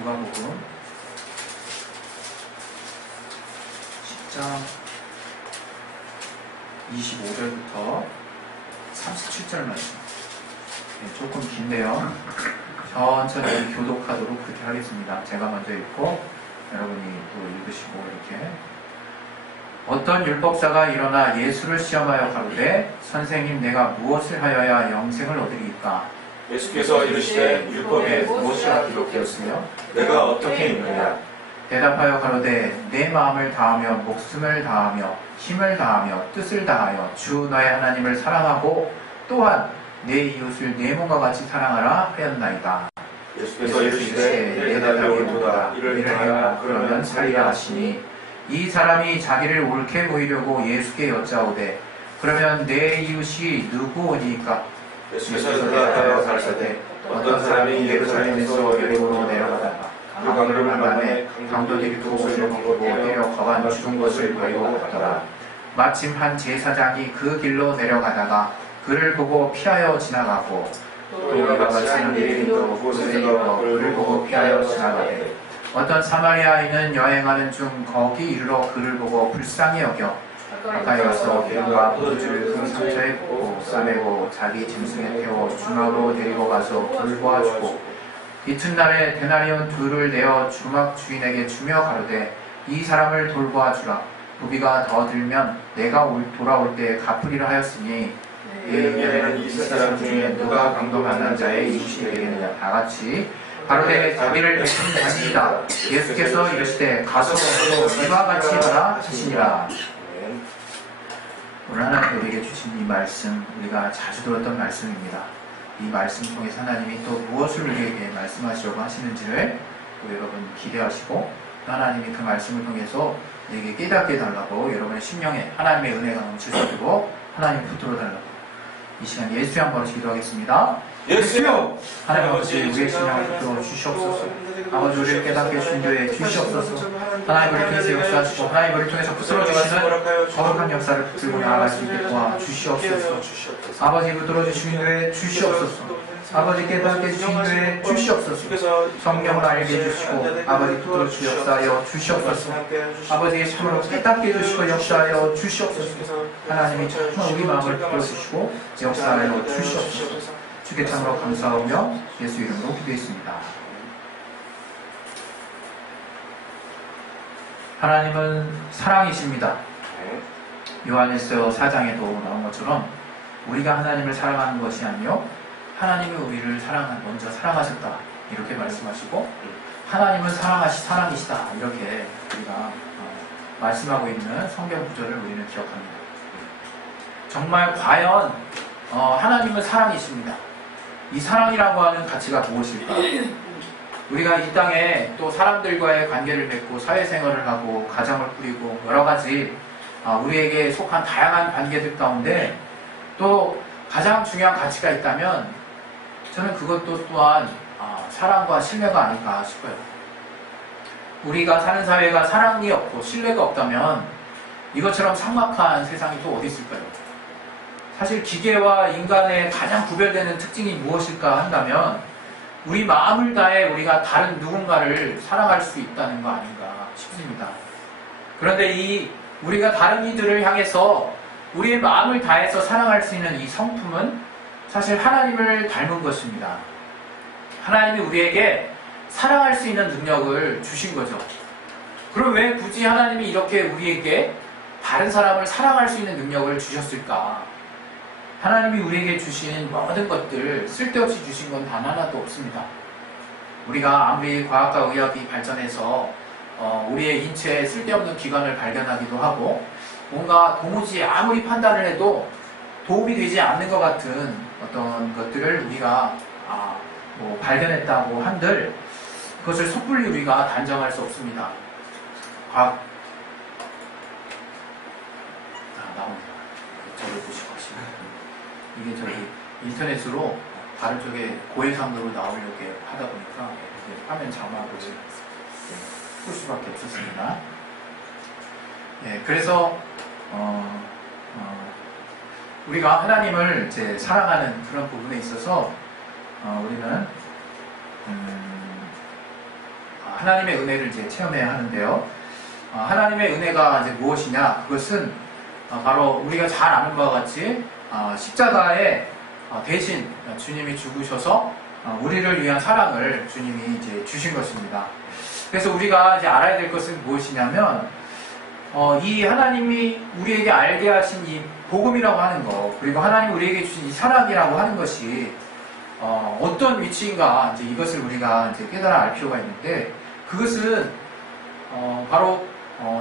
누가복음 10장 25절부터 37절 말씀. 네, 조금 긴데요. 천천히 교독하도록 그렇게 하겠습니다. 제가 먼저 읽고 여러분이 또 읽으시고 이렇게. 어떤 율법사가 일어나 예수를 시험하여 가로되 선생님 내가 무엇을 하여야 영생을 얻으리이까? 예수께서 이르시되 율법에 무엇이라 기록되었으며 내가 어떻게 읽느냐? 대답하여 가로되 내 마음을 다하며 목숨을 다하며 힘을 다하며 뜻을 다하여 주 너의 하나님을 사랑하고 또한 내 이웃을 내 몸과 같이 사랑하라 하였나이다. 예수께서 이르시되 내 대답이 옳도다. 이를 행하라 그러면 살리라 하시니 이 사람이 자기를 옳게 보이려고 예수께 여짜오되 그러면 내 이웃이 누구오니까? 예수께서 대답하여 가르치되 어떤 사람이 예루살렘에서 여리고로 내려가다가 강을 만남에 강도들이 그곳을 먹고 내려가간 죽은 것을 버리고 갔더라. 마침 한 제사장이 그 길로 내려가다가 그를 보고 피하여 지나가고 또 이와 같이 한 예인도 그곳에 들어 그를 보고 피하여 지나가되 사마리아인은 여행하는 중 거기 이르러 그를 보고 불쌍히 여겨 가까이 가서 기름과 포도주를 그 상처에 붓고 싸매고 자기 짐승에 태워 주막으로 데리고 가서 돌보아주고 이튿날에 데나리온 둘을 내어 주막 주인에게 주며 가로되 이 사람을 돌보아주라. 부비가 더 들면 내가 돌아올 때 갚으리라 하였으니 이에는 이 세 사람 중에 누가 강도 만난 자의 이웃이 되겠느냐? 다 같이 가로되 자기를 베푼 자니이다. 예수께서 이르시되 가서 너도 이와 같이 하라 하시니라. 오늘 하나님 우리에게 주신 이 말씀 우리가 자주 들었던 말씀입니다. 이 말씀 통해서 하나님이 또 무엇을 우리에게 말씀하시려고 하시는지를 또 여러분 기대하시고 또 하나님이 그 말씀을 통해서 우리에게 깨닫게 해달라고 여러분의 심령에 하나님의 은혜가 넘칠 수 있도록 하나님 붙들어 달라고 이 시간 예수의 한 번씩 기도하겠습니다. 예수여! 하나님 아버지 우리의 심령을 붙들어 주시옵소서. 아버지 우리를 깨닫게 준교해 주시옵소서. 하나님 우리를 통해서 역사하시고 하나님 우리를 통해서 붙들어 주시는 거룩한 역사를 붙들고 나아갈 수 있게 도와 주시옵소서. 아버지 붙들어 주신 교회 주시옵소서. 아버지 깨닫게 주신 교회 주시옵소서. 성경을 알게 해주시고 아버지 붙들어 주시 역사하여 주시옵소서. 아버지 참으로 깨닫게 해주시고 역사하여 주시옵소서. 하나님이 정말 우리 마음을 붙들어 주시고 역사하여 주시옵소서. 주께 참으로 감사하며 예수 이름으로 기도했습니다. 하나님은 사랑이십니다. 요한일서 4장에도 나온 것처럼 우리가 하나님을 사랑하는 것이 아니요 하나님이 우리를 먼저 사랑하셨다 이렇게 말씀하시고 하나님은 사랑이시다 이렇게 우리가 말씀하고 있는 성경 구절을 우리는 기억합니다. 정말 과연 하나님은 사랑이십니다. 이 사랑이라고 하는 가치가 무엇일까? 우리가 이 땅에 또 사람들과의 관계를 맺고 사회생활을 하고 가정을 꾸리고 여러 가지 우리에게 속한 다양한 관계들 가운데 또 가장 중요한 가치가 있다면 저는 그것도 또한 사랑과 신뢰가 아닐까 싶어요. 우리가 사는 사회가 사랑이 없고 신뢰가 없다면 이것처럼 삭막한 세상이 또 어디 있을까요? 사실 기계와 인간의 가장 구별되는 특징이 무엇일까 한다면 우리 마음을 다해 우리가 다른 누군가를 사랑할 수 있다는 거 아닌가 싶습니다. 그런데 우리가 다른 이들을 향해서 우리의 마음을 다해서 사랑할 수 있는 이 성품은 사실 하나님을 닮은 것입니다. 하나님이 우리에게 사랑할 수 있는 능력을 주신 거죠. 그럼 왜 굳이 하나님이 이렇게 우리에게 다른 사람을 사랑할 수 있는 능력을 주셨을까? 하나님이 우리에게 주신 모든 것들 쓸데없이 주신 건 단 하나도 없습니다. 우리가 아무리 과학과 의학이 발전해서 우리의 인체에 쓸데없는 기관을 발견하기도 하고 뭔가 도무지 아무리 판단을 해도 도움이 되지 않는 것 같은 어떤 것들을 우리가 발견했다고 한들 그것을 섣불리 우리가 단정할 수 없습니다. 나옵니다. 저를 보시고 하시면 이게 저기 인터넷으로 다른 쪽에 고해상도로 나오려고 하다 보니까 화면 장막을 풀 수밖에 없었습니다. 그래서 우리가 하나님을 이제 사랑하는 그런 부분에 있어서 우리는 하나님의 은혜를 이제 체험해야 하는데요. 하나님의 은혜가 이제 무엇이냐? 그것은 바로 우리가 잘 아는 바와 같이 십자가에 대신 주님이 죽으셔서 우리를 위한 사랑을 주님이 이제 주신 것입니다. 그래서 우리가 이제 알아야 될 것은 무엇이냐면 이 하나님이 우리에게 알게 하신 이 복음이라고 하는 것, 그리고 하나님이 우리에게 주신 이 사랑이라고 하는 것이 어떤 위치인가, 이제 이것을 우리가 이제 깨달아 알 필요가 있는데, 그것은 바로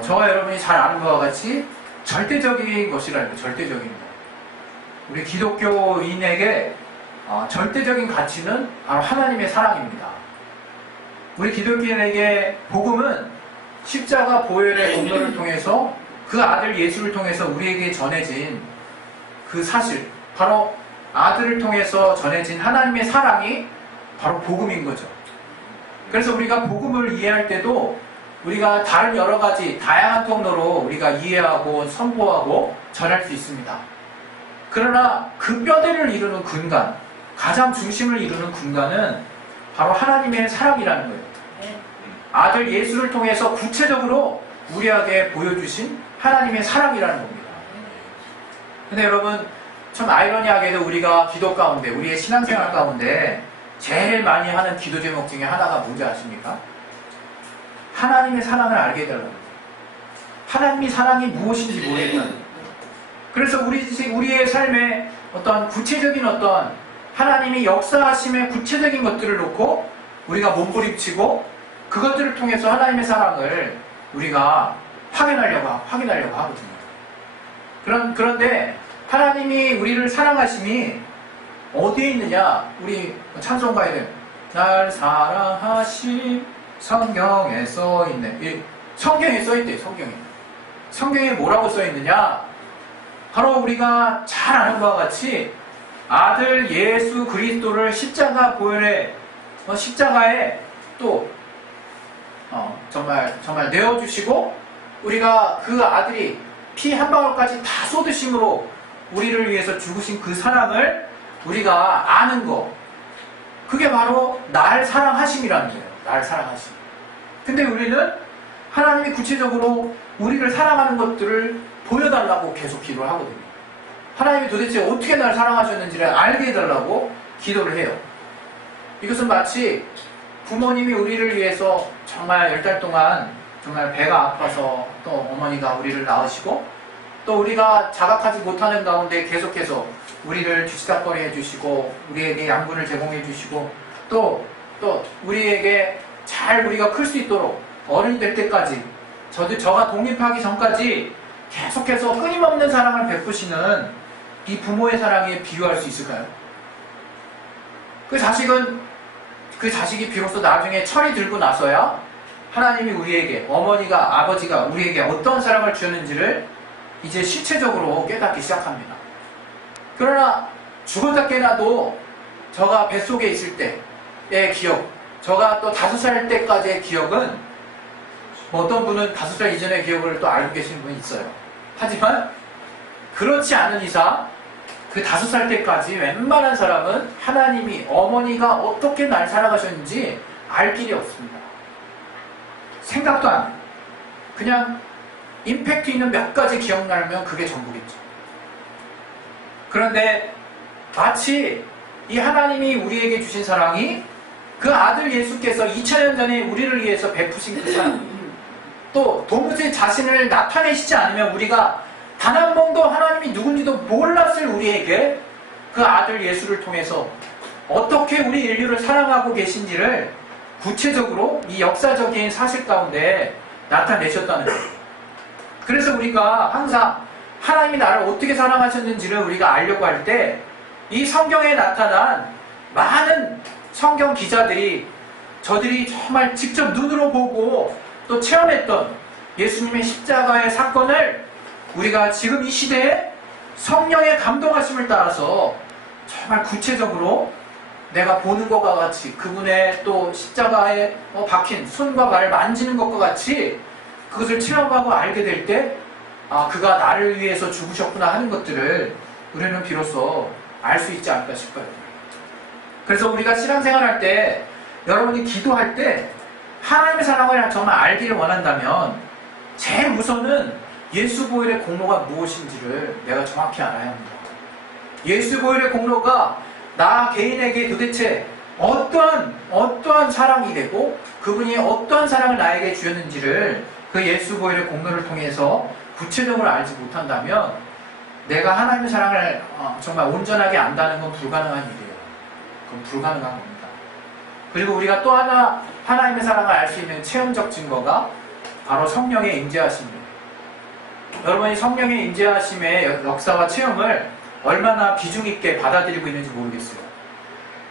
저와 여러분이 잘 아는 바와 같이 절대적인 것이라는 거예요. 절대적인 것. 우리 기독교인에게 절대적인 가치는 바로 하나님의 사랑입니다. 우리 기독교인에게 복음은 십자가 보혈의 공로를 통해서 그 아들 예수를 통해서 우리에게 전해진 그 사실, 바로 아들을 통해서 전해진 하나님의 사랑이 바로 복음인 거죠. 그래서 우리가 복음을 이해할 때도 우리가 다른 여러 가지 다양한 통로로 우리가 이해하고 선포하고 전할 수 있습니다. 그러나 그 뼈대를 이루는 근간, 가장 중심을 이루는 근간은 바로 하나님의 사랑이라는 거예요. 아들 예수를 통해서 구체적으로 우리에게 보여주신 하나님의 사랑이라는 겁니다. 근데 여러분, 참 아이러니하게도 우리가 기도 가운데, 우리의 신앙생활 가운데 제일 많이 하는 기도 제목 중에 하나가 뭔지 아십니까? 하나님의 사랑을 알게 해달라는 거예요. 하나님의 사랑이 무엇인지 모르겠다는 거예요. 그래서 우리의 삶에 어떤 구체적인 어떤 하나님이 역사하심의 구체적인 것들을 놓고 우리가 몸부림치고 그것들을 통해서 하나님의 사랑을 우리가 확인하려고 하거든요. 그런데 하나님이 우리를 사랑하심이 어디에 있느냐? 우리 찬송가에 날 사랑하심 성경에 써있네. 성경에 써있대요. 성경에 뭐라고 써있느냐? 바로 우리가 잘 아는 바와 같이 아들 예수 그리스도를 십자가 보혈의 십자가에 또 정말 내어주시고 우리가 그 아들이 피 한 방울까지 다 쏟으심으로 우리를 위해서 죽으신 그 사랑을 우리가 아는 거, 그게 바로 날 사랑하심이라는 거예요. 날 사랑하심. 근데 우리는 하나님이 구체적으로 우리를 사랑하는 것들을 보여달라고 계속 기도를 하거든요. 하나님이 도대체 어떻게 날 사랑하셨는지를 알게 해달라고 기도를 해요. 이것은 마치 부모님이 우리를 위해서 정말 10달 동안 정말 배가 아파서 또 어머니가 우리를 낳으시고 또 우리가 자각하지 못하는 가운데 계속해서 우리를 뒤치다꺼리 해주시고 우리에게 양분을 제공해 주시고 또 우리에게 잘 우리가 클 수 있도록 어른이 될 때까지 저가 독립하기 전까지 계속해서 끊임없는 사랑을 베푸시는 이 부모의 사랑에 비유할 수 있을까요? 그 자식이 비로소 나중에 철이 들고 나서야 하나님이 우리에게, 어머니가, 아버지가 우리에게 어떤 사랑을 주었는지를 이제 실체적으로 깨닫기 시작합니다. 그러나 죽었다 깨나도 저가 뱃속에 있을 때의 기억, 저가 또 5살 때까지의 기억은 어떤 분은 5살 이전의 기억을 또 알고 계시는 분이 있어요. 하지만 그렇지 않은 이상 그 5살 때까지 웬만한 사람은 하나님이, 어머니가 어떻게 날 사랑하셨는지 알 길이 없습니다. 생각도 안 해요. 그냥 임팩트 있는 몇 가지 기억나면 그게 전부겠죠. 그런데 마치 이 하나님이 우리에게 주신 사랑이 그 아들 예수께서 2000년 전에 우리를 위해서 베푸신 그 사랑, 또 도무지 자신을 나타내시지 않으면 우리가 단 한 번도 하나님이 누군지도 몰랐을 우리에게 그 아들 예수를 통해서 어떻게 우리 인류를 사랑하고 계신지를 구체적으로 이 역사적인 사실 가운데 나타내셨다는 거예요. 그래서 우리가 항상 하나님이 나를 어떻게 사랑하셨는지를 우리가 알려고 할 때 이 성경에 나타난 많은 성경 기자들이 저들이 정말 직접 눈으로 보고 또 체험했던 예수님의 십자가의 사건을 우리가 지금 이 시대에 성령의 감동하심을 따라서 정말 구체적으로 내가 보는 것과 같이 그분의 또 십자가에 박힌 손과 발을 만지는 것과 같이 그것을 체험하고 알게 될 때 그가 나를 위해서 죽으셨구나 하는 것들을 우리는 비로소 알 수 있지 않을까 싶어요. 그래서 우리가 신앙생활 할 때 여러분이 기도할 때 하나님의 사랑을 정말 알기를 원한다면 제일 우선은 예수 보혈의 공로가 무엇인지를 내가 정확히 알아야 합니다. 예수 보혈의 공로가 나 개인에게 도대체 어떠한 사랑이 되고 그분이 어떠한 사랑을 나에게 주었는지를 그 예수 보혈의 공로를 통해서 구체적으로 알지 못한다면 내가 하나님의 사랑을 정말 온전하게 안다는 건 불가능한 일이에요. 그건 불가능한 겁니다. 그리고 우리가 또 하나 하나님의 사랑을 알 수 있는 체험적 증거가 바로 성령의 임재하심입니다. 여러분이 성령의 임재하심의 역사와 체험을 얼마나 비중 있게 받아들이고 있는지 모르겠어요.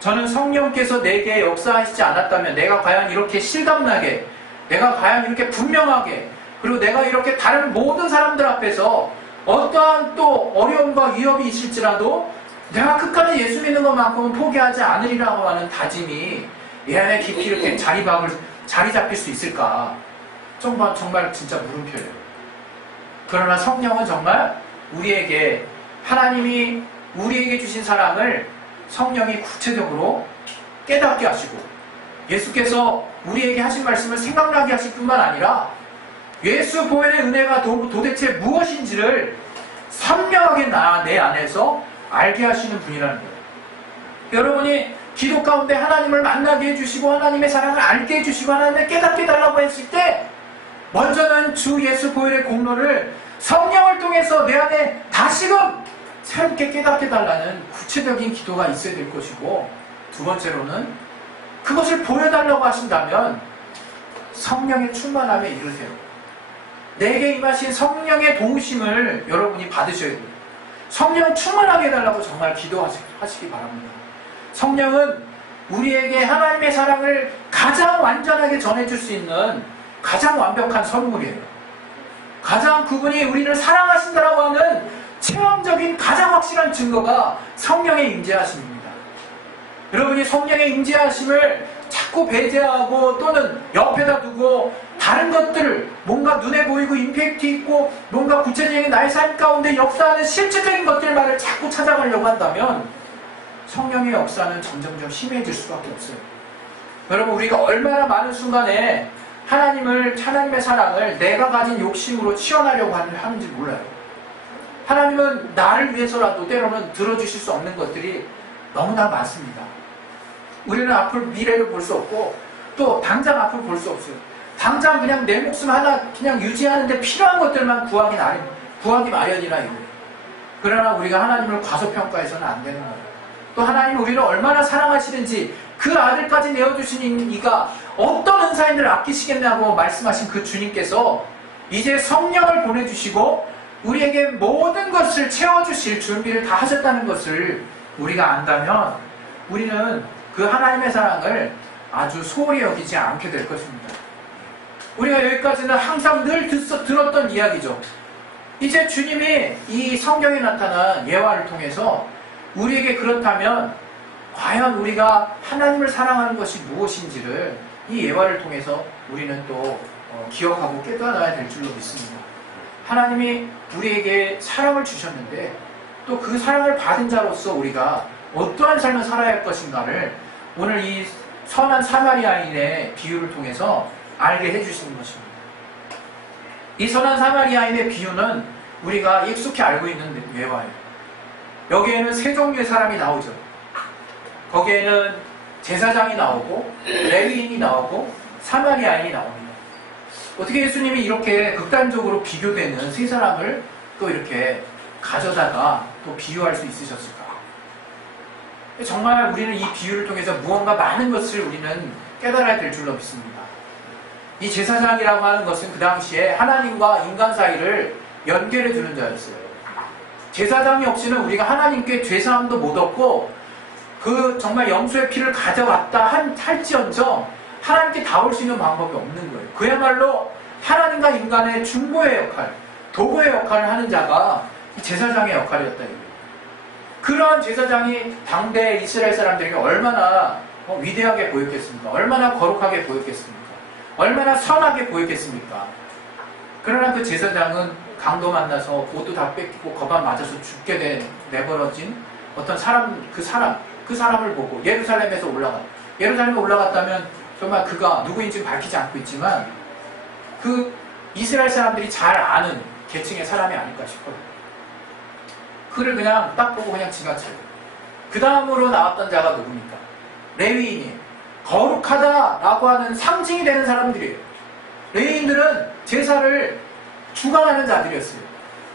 저는 성령께서 내게 역사하시지 않았다면 내가 과연 이렇게 실감나게, 내가 과연 이렇게 분명하게, 그리고 내가 이렇게 다른 모든 사람들 앞에서 어떠한 또 어려움과 위협이 있을지라도 내가 끝까지 예수 믿는 것만큼은 포기하지 않으리라고 하는 다짐이 내 안에 깊이 이렇게 자리 잡힐 수 있을까? 정말 진짜 물음표예요. 그러나 성령은 정말 우리에게, 하나님이 우리에게 주신 사랑을 성령이 구체적으로 깨닫게 하시고 예수께서 우리에게 하신 말씀을 생각나게 하실 뿐만 아니라 예수 보혈의 은혜가 도대체 무엇인지를 선명하게 내 안에서 알게 하시는 분이라는 거예요. 여러분이 기도 가운데 하나님을 만나게 해주시고 하나님의 사랑을 알게 해주시고 하나님을 깨닫게 해달라고 했을 때 먼저는 주 예수 보혈의 공로를 성령을 통해서 내 안에 다시금 새롭게 깨닫게 해달라는 구체적인 기도가 있어야 될 것이고, 두 번째로는 그것을 보여달라고 하신다면 성령의 충만함에 이르세요. 내게 임하신 성령의 도우심을 여러분이 받으셔야 돼요. 성령 충만하게 해달라고 정말 기도하시기 바랍니다. 성령은 우리에게 하나님의 사랑을 가장 완전하게 전해줄 수 있는 가장 완벽한 선물이에요. 가장 그분이 우리를 사랑하신다라고 하는 체험적인 가장 확실한 증거가 성령의 임재하심입니다. 여러분이 성령의 임재하심을 자꾸 배제하고 또는 옆에다 두고 다른 것들을 뭔가 눈에 보이고 임팩트 있고 뭔가 구체적인 나의 삶 가운데 역사하는 실체적인 것들만을 자꾸 찾아가려고 한다면 성령의 역사는 점점점 심해질 수밖에 없어요. 여러분, 우리가 얼마나 많은 순간에 하나님의 사랑을 내가 가진 욕심으로 치환하려고 하는지 몰라요. 하나님은 나를 위해서라도 때로는 들어주실 수 없는 것들이 너무나 많습니다. 우리는 앞을 미래를 볼 수 없고 또 당장 앞을 볼 수 없어요. 당장 그냥 내 목숨 하나 그냥 유지하는데 필요한 것들만 구하기 마련이라 이거예요. 그러나 우리가 하나님을 과소평가해서는 안 되는 거예요. 또 하나님이 우리를 얼마나 사랑하시는지, 그 아들까지 내어주신 이가 어떤 은사인을 아끼시겠냐고 말씀하신 그 주님께서 이제 성령을 보내주시고 우리에게 모든 것을 채워주실 준비를 다 하셨다는 것을 우리가 안다면 우리는 그 하나님의 사랑을 아주 소홀히 여기지 않게 될 것입니다. 우리가 여기까지는 항상 늘 들었던 이야기죠. 이제 주님이 이 성경에 나타난 예화를 통해서 우리에게 그렇다면 과연 우리가 하나님을 사랑하는 것이 무엇인지를 이 예화를 통해서 우리는 또 기억하고 깨달아야 될 줄로 믿습니다. 하나님이 우리에게 사랑을 주셨는데 또 그 사랑을 받은 자로서 우리가 어떠한 삶을 살아야 할 것인가를 오늘 이 선한 사마리아인의 비유를 통해서 알게 해주시는 것입니다. 이 선한 사마리아인의 비유는 우리가 익숙히 알고 있는 예화예요. 여기에는 세 종류의 사람이 나오죠. 거기에는 제사장이 나오고 레위인이 나오고 사마리아인이 나옵니다. 어떻게 예수님이 이렇게 극단적으로 비교되는 세 사람을 또 이렇게 가져다가 또 비유할 수 있으셨을까? 정말 우리는 이 비유를 통해서 무언가 많은 것을 우리는 깨달아야 될 줄로 믿습니다. 이 제사장이라고 하는 것은 그 당시에 하나님과 인간 사이를 연결해 주는 자였어요. 제사장이 없이는 우리가 하나님께 죄사함도 못 얻고 그 정말 염소의 피를 가져갔다 할지언정 하나님께 닿을 수 있는 방법이 없는 거예요. 그야말로 하나님과 인간의 중보의 역할, 도구의 역할을 하는 자가 이 제사장의 역할이었다 이거예요. 그런 제사장이 당대 이스라엘 사람들에게 얼마나 위대하게 보였겠습니까? 얼마나 거룩하게 보였겠습니까? 얼마나 선하게 보였겠습니까? 그러나 그 제사장은 강도 만나서 옷도 다 뺏기고 거반 맞아서 죽게 내버려진 어떤 그 사람을 보고 예루살렘에 올라갔다면 정말 그가 누구인지 밝히지 않고 있지만 그 이스라엘 사람들이 잘 아는 계층의 사람이 아닐까 싶어요. 그를 그냥 딱 보고 그냥 지나쳐요. 그 다음으로 나왔던 자가 누굽니까? 레위인이 거룩하다라고 하는 상징이 되는 사람들이에요. 레위인들은 제사를 주관하는 자들이었어요.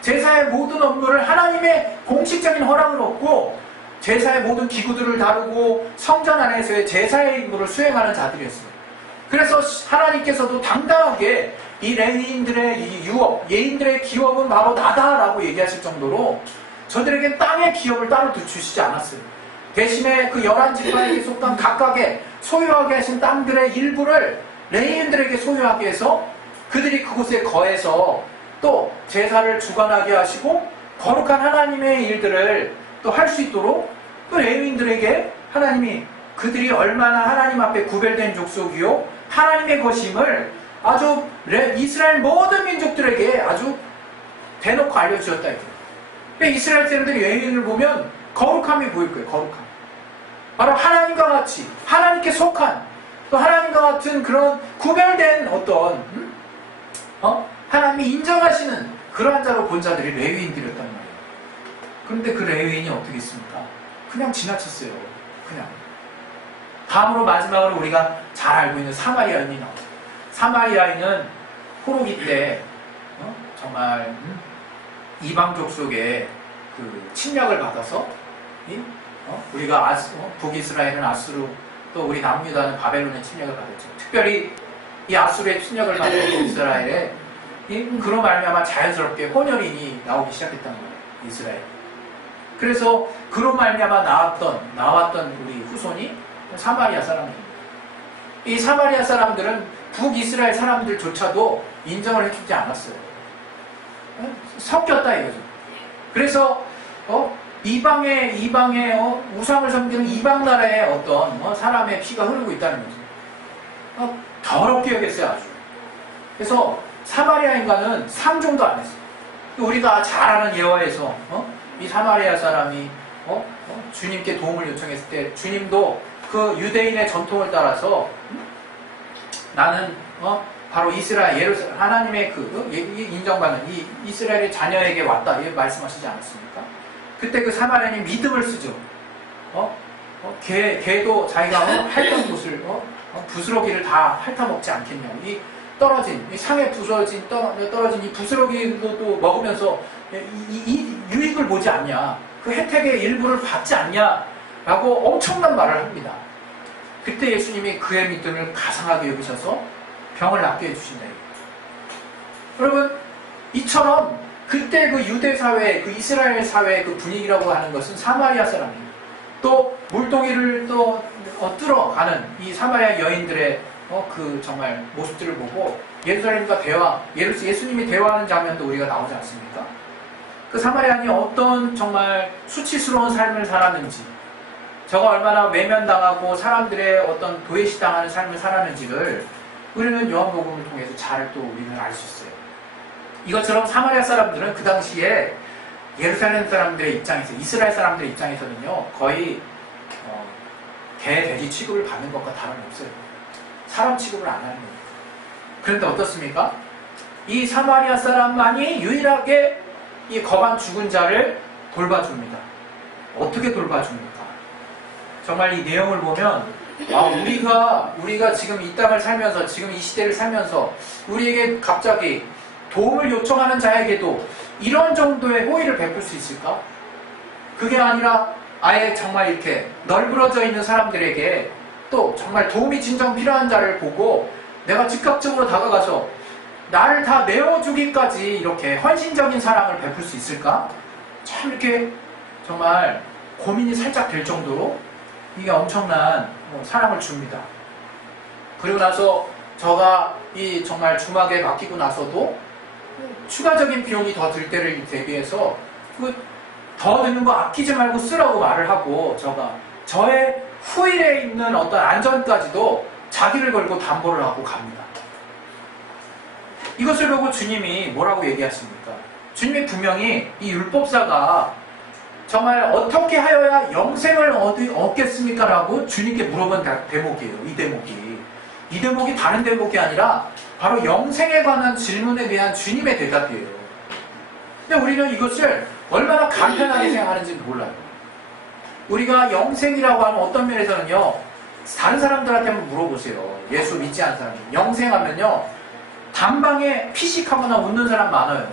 제사의 모든 업무를 하나님의 공식적인 허락을 얻고 제사의 모든 기구들을 다루고 성전 안에서의 제사의 임무를 수행하는 자들이었어요. 그래서 하나님께서도 당당하게 이 레위인들의 이 유업, 예인들의 기업은 바로 나다라고 얘기하실 정도로 저들에게 땅의 기업을 따로 주시지 않았어요. 대신에 그 11지파에게 속한 각각의 소유하게 하신 땅들의 일부를 레위인들에게 소유하게 해서 그들이 그곳에 거해서 또 제사를 주관하게 하시고 거룩한 하나님의 일들을 또 할 수 있도록 또 레위인들에게 하나님이 그들이 얼마나 하나님 앞에 구별된 족속이요 하나님의 것임을 아주 이스라엘 모든 민족들에게 아주 대놓고 알려주었다 이거예요. 이스라엘 사람들이 레위인을 보면 거룩함이 보일 거예요. 거룩함. 바로 하나님과 같이 하나님께 속한 또 하나님과 같은 그런 구별된 어떤 하나님이 인정하시는 그러한 자로 본 자들이 레위인들이었단 말이에요. 그런데 그 레위인이 어떻게 있습니까? 그냥 지나쳤어요. 그냥. 다음으로 마지막으로 우리가 잘 알고 있는 사마리아인이 나오죠. 사마리아인은 포로기 때 정말 이방족 속에 그 침략을 받아서 우리가 북이스라엘은 아수르 또 우리 남유다는 바벨론의 침략을 받았죠. 특별히 이 아수르의 침략을 받은 북이스라엘에 그로 말미암아 자연스럽게 혼혈인이 나오기 시작했다는 거예요. 이스라엘. 그래서 그로 말미암아 나왔던 우리 후손이 사마리아 사람들입니다. 이 사마리아 사람들은 북이스라엘 사람들조차도 인정을 해주지 않았어요. 섞였다 이거죠. 그래서 이방의 우상을 섬기는 이방 나라의 어떤 사람의 피가 흐르고 있다는 거죠. 더럽게 여겼어요 아주. 그래서 사마리아 인간은 상종도 안 했어요. 우리가 잘 아는 예화에서 이 사마리아 사람이 주님께 도움을 요청했을 때 주님도 그 유대인의 전통을 따라서 나는 바로 이스라엘 예루살렘 하나님의 인정받는 이 이스라엘의 자녀에게 왔다 이 말씀하시지 않았습니까? 그때 그 사마리아인이 믿음을 쓰죠. 걔도 자기가 핥던 곳을 부스러기를 다 핥아먹지 않겠냐고. 이 떨어진 이 상에 떨어진 이 부스러기도 또 먹으면서 이 유익을 보지 않냐? 그 혜택의 일부를 받지 않냐라고 엄청난 말을 합니다. 그때 예수님이 그의 믿음을 가상하게 여기셔서 병을 낫게 해주신다. 여러분, 이처럼 그때 그 유대 사회, 그 이스라엘 사회의 그 분위기라고 하는 것은 사마리아 사람입니다. 또 물동이를 또 뚫어가는 이 사마리아 여인들의 그 정말 모습들을 보고 예루살렘과 예수님이 대화하는 장면도 우리가 나오지 않습니까? 그 사마리아인이 어떤 정말 수치스러운 삶을 살았는지, 저가 얼마나 외면당하고 사람들의 어떤 도외시당하는 삶을 살았는지를 우리는 요한복음을 통해서 잘 또 우리는 알 수 있어요. 이것처럼 사마리아 사람들은 그 당시에 예루살렘 사람들의 입장에서, 이스라엘 사람들의 입장에서는요, 거의 개, 돼지 취급을 받는 것과 다름이 없어요. 사람 취급을 안 하는 거예요. 그런데 어떻습니까? 이 사마리아 사람만이 유일하게 이 거반 죽은 자를 돌봐줍니다. 어떻게 돌봐줍니까? 정말 이 내용을 보면 우리가 지금 이 땅을 살면서, 지금 이 시대를 살면서 우리에게 갑자기 도움을 요청하는 자에게도 이런 정도의 호의를 베풀 수 있을까? 그게 아니라 아예 정말 이렇게 널브러져 있는 사람들에게 또 정말 도움이 진정 필요한 자를 보고 내가 즉각적으로 다가가서 나를 다 메워주기까지 이렇게 헌신적인 사랑을 베풀 수 있을까? 참 이렇게 정말 고민이 살짝 될 정도로 이게 엄청난 사랑을 줍니다. 그리고 나서 저가 이 정말 주막에 맡기고 나서도 추가적인 비용이 더 들 때를 대비해서 더 드는 거 아끼지 말고 쓰라고 말을 하고 저의 후일에 있는 어떤 안전까지도 자기를 걸고 담보를 하고 갑니다. 이것을 보고 주님이 뭐라고 얘기하십니까? 주님이 분명히 이 율법사가 정말 어떻게 하여야 영생을 얻겠습니까? 라고 주님께 물어본 대목이에요. 이 대목이. 이 대목이 다른 대목이 아니라 바로 영생에 관한 질문에 대한 주님의 대답이에요. 근데 우리는 이것을 얼마나 간편하게 생각하는지 몰라요. 우리가 영생이라고 하는 어떤 면에서는요, 다른 사람들한테 한번 물어보세요. 예수 믿지 않는 사람. 영생하면요, 단방에 피식하거나 웃는 사람 많아요.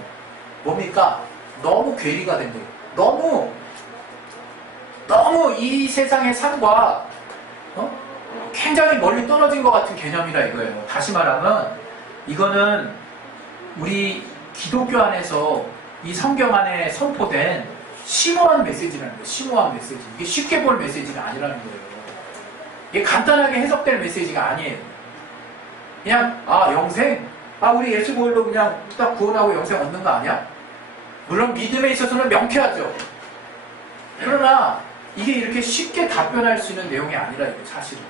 뭡니까? 너무 괴리가 된대요. 너무 이 세상의 삶과 굉장히 멀리 떨어진 것 같은 개념이라 이거예요. 다시 말하면 이거는 우리 기독교 안에서 이 성경 안에 선포된 심오한 메시지라는 거예요. 심오한 메시지. 이게 쉽게 볼 메시지가 아니라는 거예요. 이게 간단하게 해석될 메시지가 아니에요. 그냥 영생? 우리 예수 보일로 그냥 딱 구원하고 영생 얻는 거 아니야? 물론 믿음에 있어서는 명쾌하죠. 그러나 이게 이렇게 쉽게 답변할 수 있는 내용이 아니라 이게 사실은.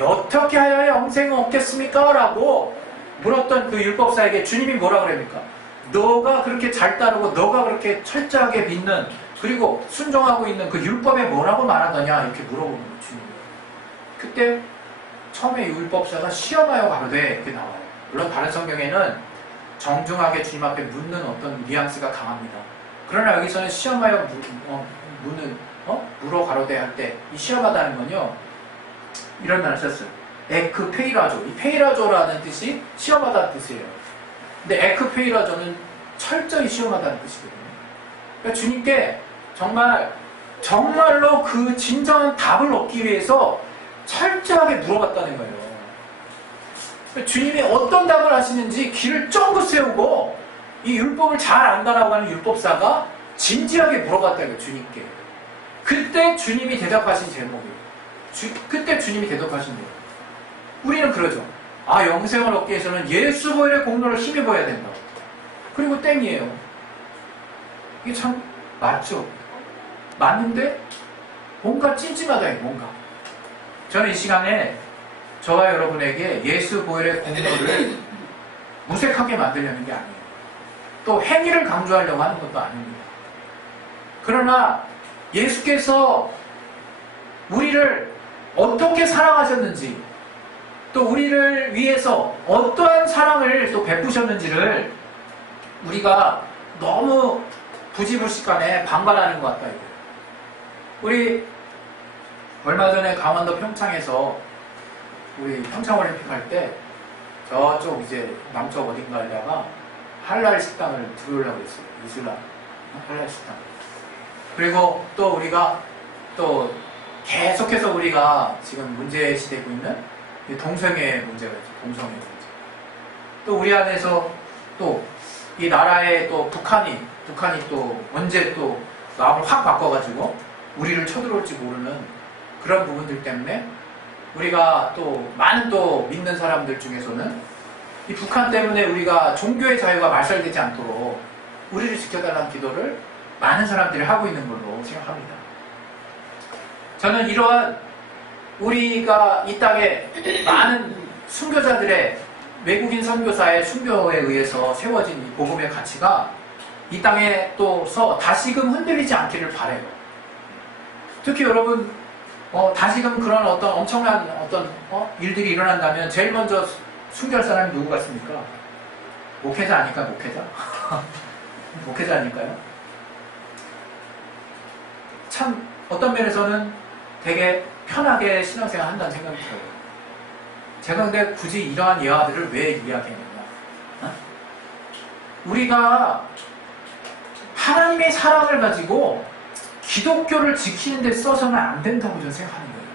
어떻게 하여야 영생을 얻겠습니까? 라고 물었던 그 율법사에게 주님이 뭐라 그럽니까? 너가 그렇게 잘 따르고 너가 그렇게 철저하게 믿는, 그리고 순종하고 있는 그 율법에 뭐라고 말하더냐 이렇게 물어보는 거예요, 주님이. 그때 처음에 율법사가 시험하여 가로되 이렇게 나와요. 물론 다른 성경에는 정중하게 주님 앞에 묻는 어떤 뉘앙스가 강합니다. 그러나 여기서는 시험하여 물어 가로되 할 때 이 시험하다는 건요, 이런 단어를 썼어요. 에크페이라조. 이 페이라조라는 뜻이 시험하다는 뜻이에요. 근데 에크페이라조는 철저히 시험하다는 뜻이거든요. 그러니까 주님께 정말로 그 진정한 답을 얻기 위해서 철저하게 물어봤다는 거예요. 그러니까 주님이 어떤 답을 하시는지 귀를 쫑긋 세우고 이 율법을 잘 안다라고 하는 율법사가 진지하게 물어봤다는 거예요, 주님께. 그때 주님이 대답하신 제목이에요. 그때 주님이 대답하신 거예요. 우리는 그러죠. 영생을 얻기 위해서는 예수 보혈의 공로를 힘입어야 된다. 그리고 땡이에요. 이게 참 맞죠? 맞는데 뭔가 찜찜하다, 뭔가. 저는 이 시간에 저와 여러분에게 예수 보혈의 공로를 무색하게 만들려는 게 아니에요. 또 행위를 강조하려고 하는 것도 아닙니다. 그러나 예수께서 우리를 어떻게 사랑하셨는지, 또 우리를 위해서 어떠한 사랑을 또 베푸셨는지를 우리가 너무 부지불식간에 방관하는 것 같다, 이거예요. 우리 얼마 전에 강원도 평창에서 우리 평창올림픽 할 때 저쪽 이제 남쪽 어딘가에다가 할랄 식당을 들어오려고 했어요. 이슬람 할랄 식당. 그리고 또 우리가 또 계속해서 우리가 지금 문제시되고 있는 동성애 문제가 있죠. 동성애 문제. 또 우리 안에서 또 이 나라의 또 북한이 또 언제 또 마음을 확 바꿔가지고 우리를 쳐들어올지 모르는 그런 부분들 때문에 우리가 또 많은 또 믿는 사람들 중에서는 이 북한 때문에 우리가 종교의 자유가 말살되지 않도록 우리를 지켜달라는 기도를 많은 사람들이 하고 있는 걸로 생각합니다. 저는 이러한 우리가 이 땅에 많은 순교자들의 외국인 선교사의 순교에 의해서 세워진 이 복음의 가치가 이 땅에 또서 다시금 흔들리지 않기를 바라요. 특히 여러분 다시금 그런 어떤 엄청난 일들이 일어난다면 제일 먼저 순교할 사람이 누구 같습니까? 목회자 아닐까요? 목회자? 목회자 아닐까요? 참 어떤 면에서는 되게 편하게 신앙생활 한다는 생각이 들어요. 제가 근데 굳이 이러한 예화들을 왜 이야기했느냐? 우리가 하나님의 사랑을 가지고 기독교를 지키는 데 써서는 안 된다고 저는 생각하는 거예요.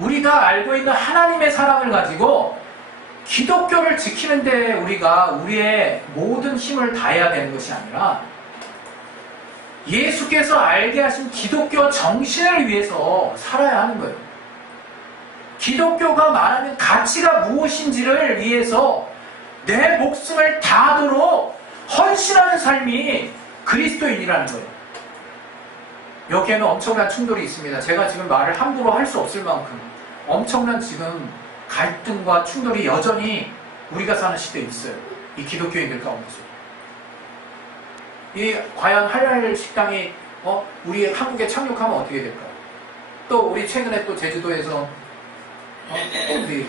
우리가 알고 있는 하나님의 사랑을 가지고 기독교를 지키는 데 우리가 우리의 모든 힘을 다해야 되는 것이 아니라 예수께서 알게 하신 기독교 정신을 위해서 살아야 하는 거예요. 기독교가 말하는 가치가 무엇인지를 위해서 내 목숨을 다하도록 헌신하는 삶이 그리스도인이라는 거예요. 여기에는 엄청난 충돌이 있습니다. 제가 지금 말을 함부로 할 수 없을 만큼 엄청난 지금 갈등과 충돌이 여전히 우리가 사는 시대에 있어요. 이 기독교인들 가운데서. 과연 할랄 식당이 우리 한국에 착륙하면 어떻게 될까요? 또 우리 최근에 또 제주도에서 우리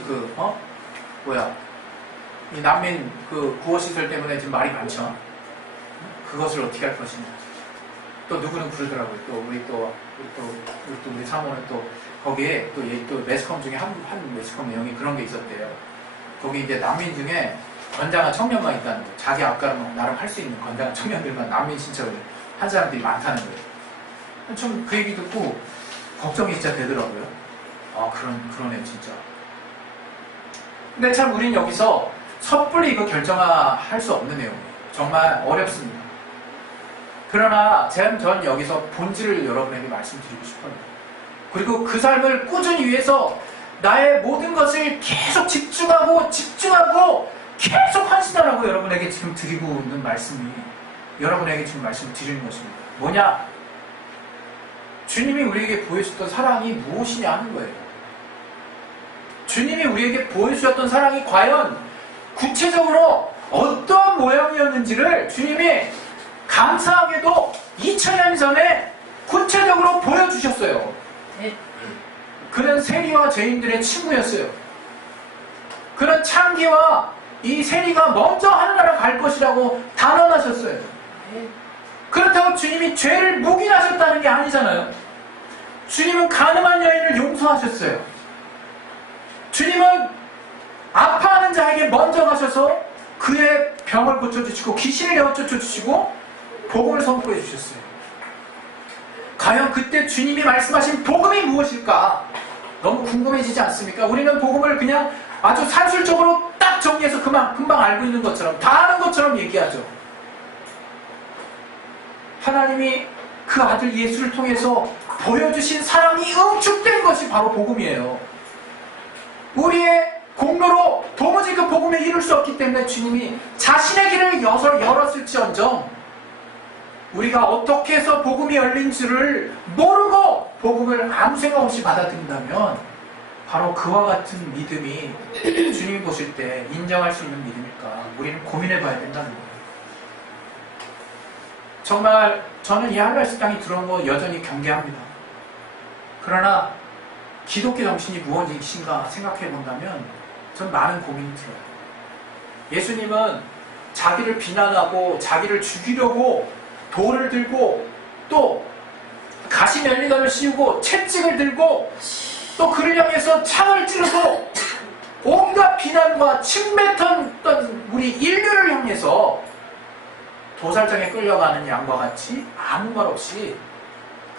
이 난민 구호시설 때문에 지금 말이 많죠. 그것을 어떻게 할 것이냐. 또 누구는 그러더라고요. 또 우리 사모는 또 거기에 또 매스컴 중에 한 매스컴 내용이 그런 게 있었대요. 거기 이제 난민 중에 건장한 청년만 있다는 거예요. 자기 앞가름 나름 할 수 있는 건장한 청년들만 난민 신청을 한 사람들이 많다는 거예요. 좀 그 얘기 듣고 걱정이 진짜 되더라고요. 그러네 진짜. 근데 참 우린 여기서 섣불리 이거 결정할 수 없는 내용이에요. 정말 어렵습니다. 그러나 전 여기서 본질을 여러분에게 말씀드리고 싶어요. 그리고 그 삶을 꾸준히 위해서 나의 모든 것을 계속 집중하고 계속 헌신하라고 여러분에게 지금 드리고 있는 말씀이 여러분에게 지금 말씀을 드리는 것입니다. 뭐냐? 주님이 우리에게 보여주셨던 사랑이 무엇이냐 하는 거예요. 주님이 우리에게 보여주셨던 사랑이 과연 구체적으로 어떤 모양이었는지를 주님이 감사하게도 2000년 전에 구체적으로 보여주셨어요. 그는 세리와 죄인들의 친구였어요. 그는 창기와 이 세리가 먼저 하늘나라 갈 것이라고 단언하셨어요. 그렇다고 주님이 죄를 묵인하셨다는 게 아니잖아요. 주님은 가늠한 여인을 용서하셨어요. 주님은 아파하는 자에게 먼저 가셔서 그의 병을 고쳐주시고 귀신을 내어쫓아주시고 복음을 선포해 주셨어요. 과연 그때 주님이 말씀하신 복음이 무엇일까? 너무 궁금해지지 않습니까? 우리는 복음을 그냥 아주 산술적으로 딱 정리해서 금방 알고 있는 것처럼 다 아는 것처럼 얘기하죠. 하나님이 그 아들 예수를 통해서 보여주신 사랑이 응축된 것이 바로 복음이에요. 우리의 공로로 도무지 그 복음에 이룰 수 없기 때문에 주님이 자신의 길을 열었을지언정 우리가 어떻게 해서 복음이 열린 줄을 모르고 복음을 아무 생각 없이 받아들인다면 바로 그와 같은 믿음이 주님이 보실 때 인정할 수 있는 믿음일까? 우리는 고민해 봐야 된다는 거예요. 정말 저는 이 할랄스 땅에 들어온 거 여전히 경계합니다. 그러나 기독교 정신이 무엇인가 생각해 본다면 전 많은 고민이 들어요. 예수님은 자기를 비난하고 자기를 죽이려고 돌을 들고 또 가시 면류관을 씌우고 채찍을 들고 또 그를 향해서 창을 찌르고 온갖 비난과 침뱉었던 우리 인류를 향해서 도살장에 끌려가는 양과 같이 아무 말 없이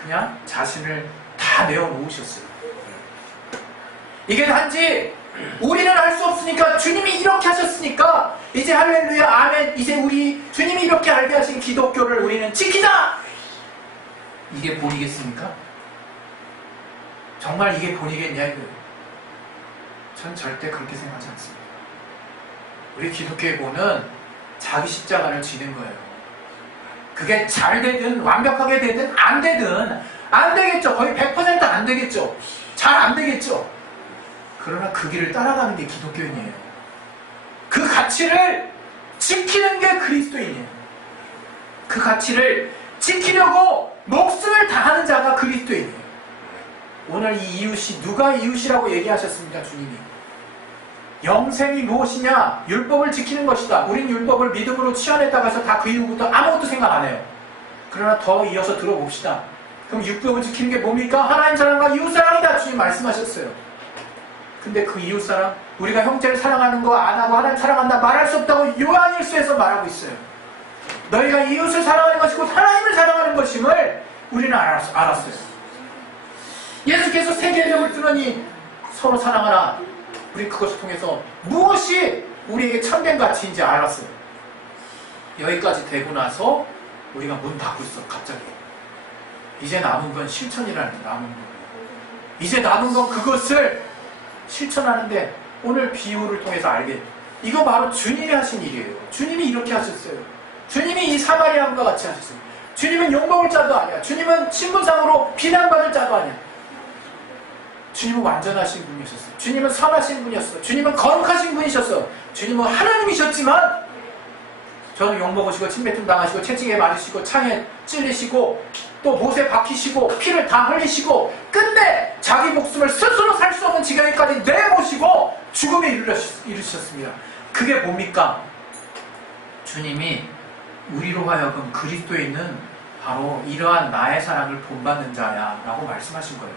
그냥 자신을 다 내어놓으셨어요. 이게 단지 우리는 할 수 없으니까 주님이 이렇게 하셨으니까 이제 할렐루야 아멘 이제 우리 주님이 이렇게 알게 하신 기독교를 우리는 지키자! 이게 본이겠습니까? 정말 이게 본이겠냐 이거예요. 전 절대 그렇게 생각하지 않습니다. 우리 기독교의 본은 자기 십자가를 지는 거예요. 그게 잘 되든 완벽하게 되든 안 되든 안 되겠죠. 거의 100% 안 되겠죠. 잘 안 되겠죠. 그러나 그 길을 따라가는 게 기독교인이에요. 그 가치를 지키는 게 그리스도인이에요. 그 가치를 지키려고 목숨을 다하는 자가 그리스도인이에요. 오늘 이 이웃이 누가 이웃이라고 얘기하셨습니까? 주님이. 영생이 무엇이냐? 율법을 지키는 것이다. 우린 율법을 믿음으로 취하냈다가 다 그 이후부터 아무것도 생각 안 해요. 그러나 더 이어서 들어봅시다. 그럼 율법을 지키는 게 뭡니까? 하나님 사랑과 이웃 사랑이다. 주님 말씀하셨어요. 근데 그 이웃 사랑, 우리가 형제를 사랑하는 거 안 하고 하나님 사랑한다 말할 수 없다고 요한일서에서 말하고 있어요. 너희가 이웃을 사랑하는 것이 곧 하나님을 사랑하는 것임을 우리는 알았어요. 예수께서 세계의 벽을 뚫으니 서로 사랑하라. 우리 그것을 통해서 무엇이 우리에게 참된 가치인지 알았어요. 여기까지 되고 나서 우리가 문 닫고 있어. 갑자기 이제 남은 건 실천이라는 게 남은 거예요. 이제 남은 건 그것을 실천하는데 오늘 비유를 통해서 알게 돼요. 이거 바로 주님이 하신 일이에요. 주님이 이렇게 하셨어요. 주님이 이 사마리아인과 같이 하셨어요. 주님은 욕먹을 자도 아니야. 주님은 신분상으로 비난받을 자도 아니야. 주님은 완전하신 분이셨어요. 주님은 선하신 분이었어요. 주님은 거룩하신 분이셨어요. 주님은 하나님이셨지만 저는 욕먹으시고 침뱉음 당하시고 채찍에 맞으시고 창에 찔리시고 또 못에 박히시고 피를 다 흘리시고 끝내 자기 목숨을 스스로 살 수 없는 지경에까지 내모시고 죽음에 이르셨습니다. 그게 뭡니까? 주님이 우리로 하여금 그리스도에 있는 바로 이러한 나의 사랑을 본받는 자야 라고 말씀하신 거예요.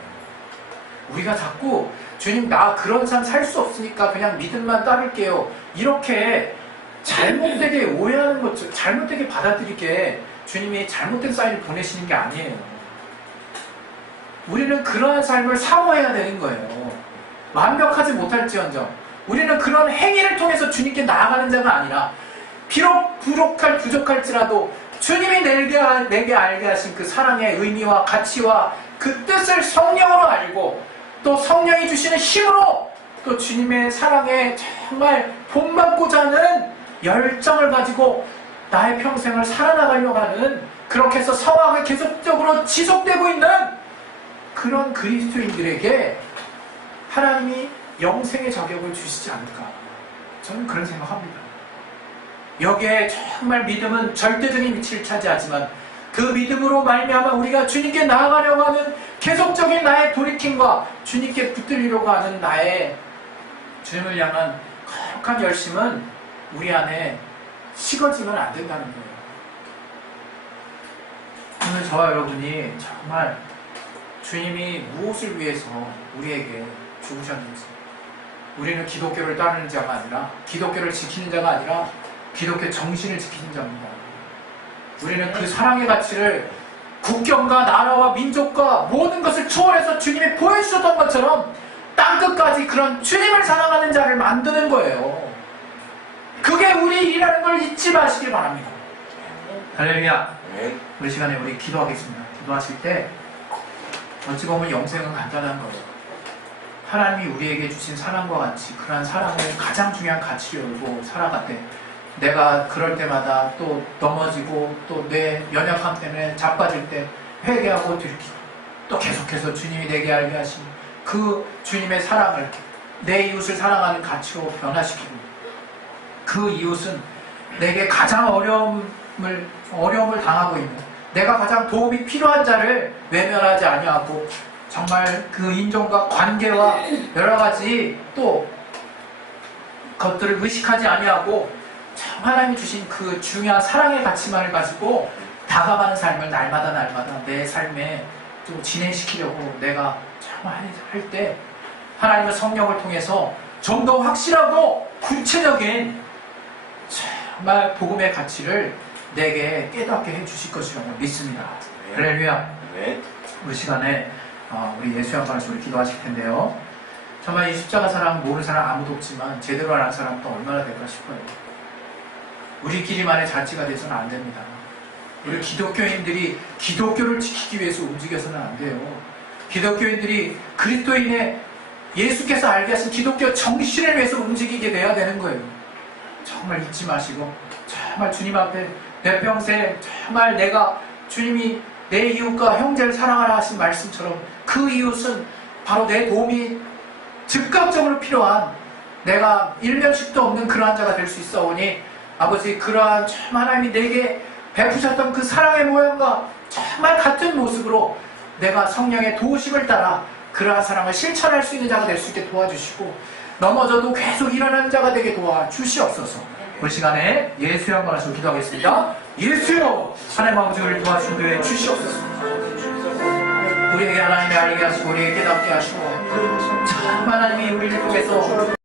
우리가 자꾸 주님 나 그런 삶 살 수 없으니까 그냥 믿음만 따를게요 이렇게 잘못되게 오해하는 것, 잘못되게 받아들이게 주님이 잘못된 사인을 보내시는 게 아니에요. 우리는 그러한 삶을 사모해야 되는 거예요. 완벽하지 못할지언정 우리는 그런 행위를 통해서 주님께 나아가는 자가 아니라 비록 부족할지라도 주님이 내게 알게 하신 그 사랑의 의미와 가치와 그 뜻을 성령으로 알고 또 성령이 주시는 힘으로 또 주님의 사랑에 정말 본받고자 하는 열정을 가지고 나의 평생을 살아나가려고 하는 그렇게 해서 성화가 계속적으로 지속되고 있는 그런 그리스도인들에게 하나님이 영생의 자격을 주시지 않을까 저는 그런 생각합니다. 여기에 정말 믿음은 절대적인 위치를 차지하지만 그 믿음으로 말미암아 우리가 주님께 나아가려고 하는 계속적인 나의 돌이킴과 주님께 붙들리려고 하는 나의 주님을 향한 거룩한 열심은 우리 안에 식어지면 안 된다는 거예요. 오늘 저와 여러분이 정말 주님이 무엇을 위해서 우리에게 죽으셨는지 우리는 기독교를 따르는 자가 아니라 기독교를 지키는 자가 아니라 기독교 정신을 지키는 자입니다. 우리는 그 사랑의 가치를 국경과 나라와 민족과 모든 것을 초월해서 주님이 보여주셨던 것처럼 땅끝까지 그런 주님을 사랑하는 자를 만드는 거예요. 그게 우리 일이라는 걸 잊지 마시길 바랍니다. 할렐루야. 우리 시간에 우리 기도하겠습니다. 기도하실 때 어찌 보면 영생은 간단한 거예요. 하나님이 우리에게 주신 사랑과 같이 그러한 사랑을 가장 중요한 가치로 열고 살아갈 때 내가 그럴 때마다 또 넘어지고 또 내 연약함 때문에 자빠질 때 회개하고 들키고 또 계속해서 주님이 내게 알게 하신 그 주님의 사랑을 내 이웃을 사랑하는 가치로 변화시키고 그 이웃은 내게 가장 어려움을 당하고 있는 내가 가장 도움이 필요한 자를 외면하지 아니하고 정말 그 인종과 관계와 여러 가지 또 것들을 의식하지 아니하고 하나님이 주신 그 중요한 사랑의 가치만을 가지고 다가가는 삶을 날마다 내 삶에 좀 진행시키려고 내가 정말 할 때 하나님의 성령을 통해서 좀 더 확실하고 구체적인 정말 복음의 가치를 내게 깨닫게 해주실 것이라고 믿습니다. 할렐루야. 우리 시간에 우리 예수 영광에서 우리 기도하실 텐데요. 정말 이 십자가 사랑 모르는 사람 아무도 없지만 제대로 아는 사람 또 얼마나 될까 싶어요. 우리끼리만의 잔치가 돼서는 안 됩니다. 우리 기독교인들이 기독교를 지키기 위해서 움직여서는 안 돼요. 기독교인들이 그리스도인의 예수께서 알게 하신 기독교 정신을 위해서 움직이게 돼야 되는 거예요. 정말 잊지 마시고 정말 주님 앞에 내 평생 정말 내가 주님이 내 이웃과 형제를 사랑하라 하신 말씀처럼 그 이웃은 바로 내 도움이 즉각적으로 필요한 내가 일면식도 없는 그러한 자가 될 수 있어오니 아버지 그러한 참 하나님이 내게 베푸셨던 그 사랑의 모양과 정말 같은 모습으로 내가 성령의 도우심을 따라 그러한 사랑을 실천할 수 있는 자가 될 수 있게 도와주시고 넘어져도 계속 일어나는 자가 되게 도와주시옵소서. 그 시간에 예수의 한번하시고 기도하겠습니다. 예수여 하나님 아버지 우리를 도와주시되 주시옵소서. 우리에게 하나님의 알게 하시고 우리에게 깨닫게 하시고 참 하나님이 우리를 통해서